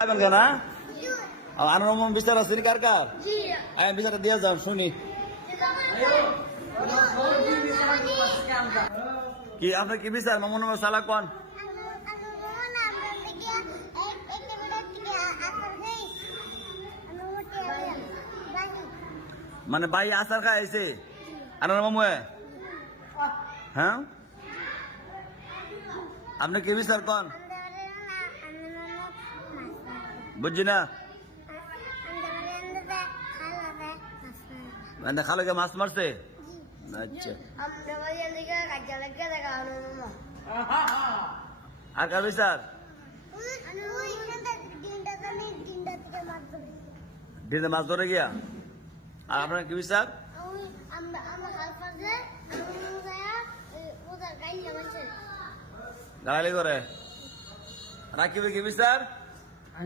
না আনোরমন বিচার আছে কার কার আমি বিচারটা দিয়ে যাও শুনি কি আপনার কি বিচার মামুন সালা কোন মানে ভাই আসার খাইছে আনার মামু হ্যাঁ আপনি কি বিচার কোন বুঝছি না মানে খালকে মাছ মারছে আচ্ছা আর কার বিচার দিনে মাছ ধরে গিয়া আর আপনার কি বিচার গালালি করে রাখিবে কি বিচার